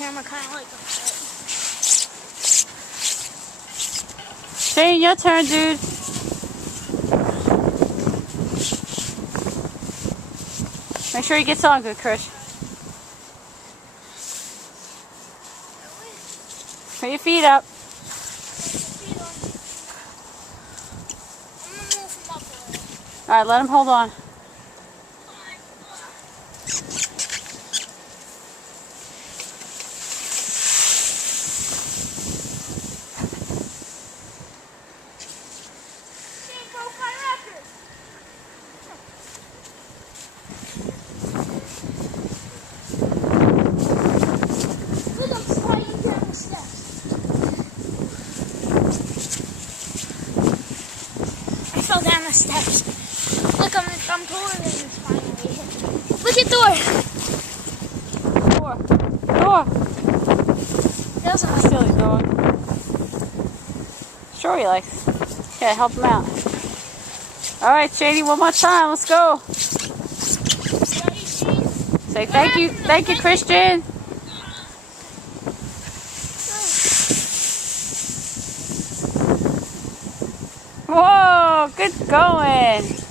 camera kind of like upset. Shane, your turn, dude. Make sure he gets on good, Chris. Put your feet up. Alright, let him hold on. I fell down the steps. Look, I'm taller than you finally. Look at Thor. Thor. That's not Silly dog. Sure he likes. Okay, help him out. Alright, Shady, one more time. Let's go. Say thank you. Thank you, Christian. Whoa, good going.